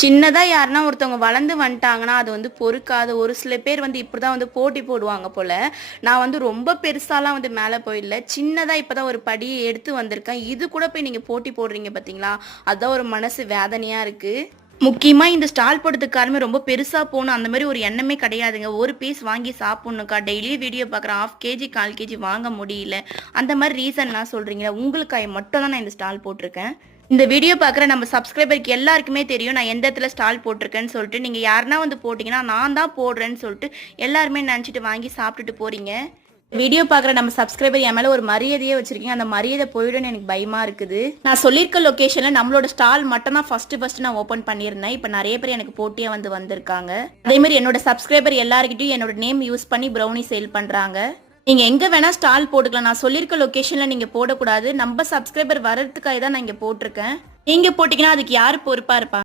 சின்னதா யாருன்னா ஒருத்தவங்க வளர்ந்து வந்துட்டாங்கன்னா, அது வந்து பொறுக்காது. ஒரு சில பேர் வந்து இப்படிதான் வந்து போட்டி போடுவாங்க போல. நான் வந்து ரொம்ப பெருசாலாம் வந்து மேல போயிடல. சின்னதா இப்பதான் ஒரு படி எடுத்து வந்திருக்கேன். இது கூட போய் நீங்க போட்டி போடுறீங்க பார்த்தீங்களா? அதான் ஒரு மனசு வேதனையா இருக்கு. முக்கியமா இந்த ஸ்டால் போட்டதுக்கு காரணமே ரொம்ப பெருசா போணும் அந்த மாரி ஒரு எண்ணமே கிடையாதுங்க. ஒரு பீஸ் வாங்கி சாப்பிடணும்க்கா. டெய்லியும் வீடியோ பார்க்குறேன். 1/2 கேஜி, 1/4 கேஜி வாங்க முடியல. அந்த மாரி ரீசன்லாம் சொல்றீங்களா? உங்களுக்காக மட்டும் தான் நான் இந்த ஸ்டால் போட்டிருக்கேன். இந்த வீடியோ பார்க்குற நம்ம சப்ஸ்கிரைபருக்கு எல்லாருக்குமே தெரியும் நான் எந்த இடத்துல ஸ்டால் போட்டிருக்கேன்னு சொல்லிட்டு. நீங்க யாருன்னா வந்து போட்டீங்கன்னா, நான் தான் போடுறேன்னு சொல்லிட்டு எல்லாருமே நெனச்சுட்டு வாங்கி சாப்பிட்டுட்டு போறீங்க. வீடியோ பார்க்குற நம்ம சப்ஸ்கிரைபர் என் மேல ஒரு மரியாதையே வச்சிருக்கீங்க. அந்த மரியாதை போயிடும்னு எனக்கு பயமா இருக்குது. நான் சொல்லியிருக்க லொகேஷன்ல நம்மளோட ஸ்டால் மட்டும் தான் ஃபர்ஸ்ட் நான் ஓப்பன் பண்ணியிருந்தேன். இப்போ நிறைய பேர் எனக்கு போட்டியா வந்து வந்திருக்காங்க. அதே மாதிரி என்னோட சப்ஸ்கிரைபர் எல்லார்கிட்டயும் என்னோட நேம் யூஸ் பண்ணி ப்ரௌனி சேல் பண்றாங்க. நீங்க எங்க வேணா ஸ்டால் போட்டுக்கலாம். நான் சொல்லியிருக்க லொகேஷன்ல நீங்க போடக்கூடாது. நம்ம சப்ஸ்கிரைபர் வர்றதுக்காக தான் நான் இங்க போட்டிருக்கேன். நீங்க போட்டீங்கன்னா அதுக்கு யாரு பொறுப்பா இருப்பா?